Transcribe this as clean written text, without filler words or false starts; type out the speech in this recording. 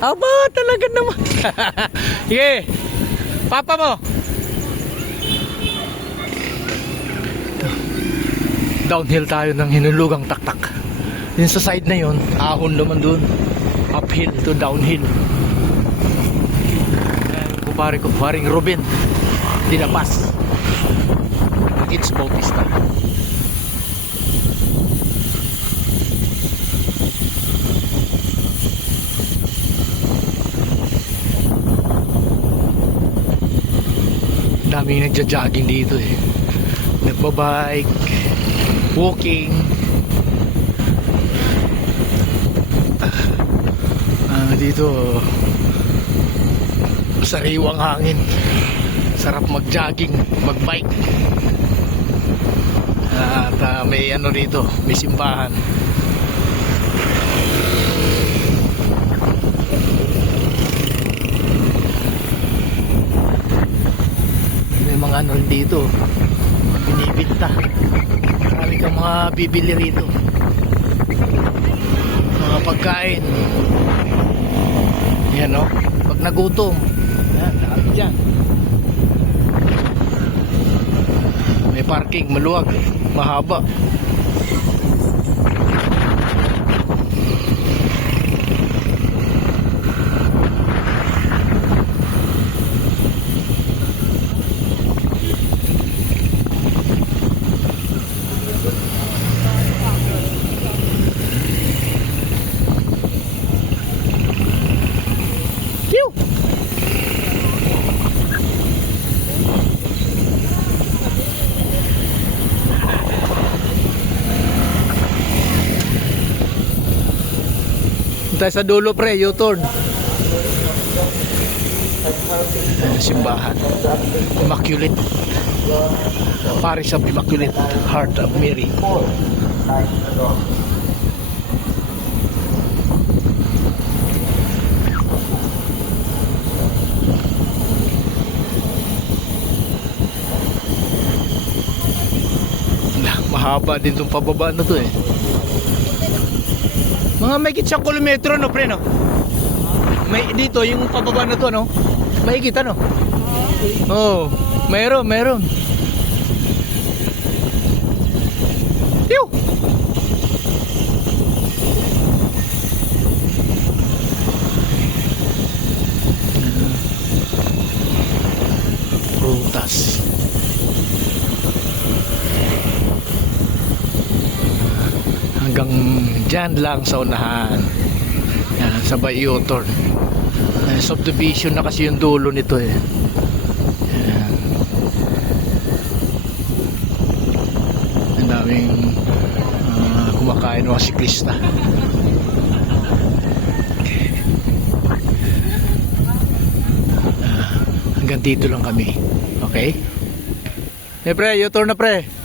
Aba, talaga naman. Sige, papa mo. Downhill tayo ng hinulugang taktak. Yung sa side na yun, ahon naman dun. Uphill to downhill. Kumpare ko, paring Ruben, dinapas. It's Bautista. Daming nagja-jogging dito eh. Nagbabike, walking. Dito sariwang hangin. Sarap mag-jogging, mag-bike. At may ano dito, may simbahan. May mga ano dito, binibinta. Marami kang mga bibili rito. Mga pagkain. Yan o, pag nagutom. Yan, dami dyan. May parking, maluwag, mahaba. Tayo sa dulo pre, U-turn. Simbahan Immaculate, Parish of Immaculate Heart of Mary. Mahaba din itong pababa na to eh. Mga may kitsang kilometro no pre no? May dito yung pababa na to no? May kita no? Oh, meron. Yo. Prutas. Hanggang dyan lang sa unahan. Yan, sabay U-turn. Subdivision na kasi yung dulo nito eh. Yan. Ang daming kumakain mga siklista. Hanggang dito lang kami. Okay? Eh pre, U-turn na pre.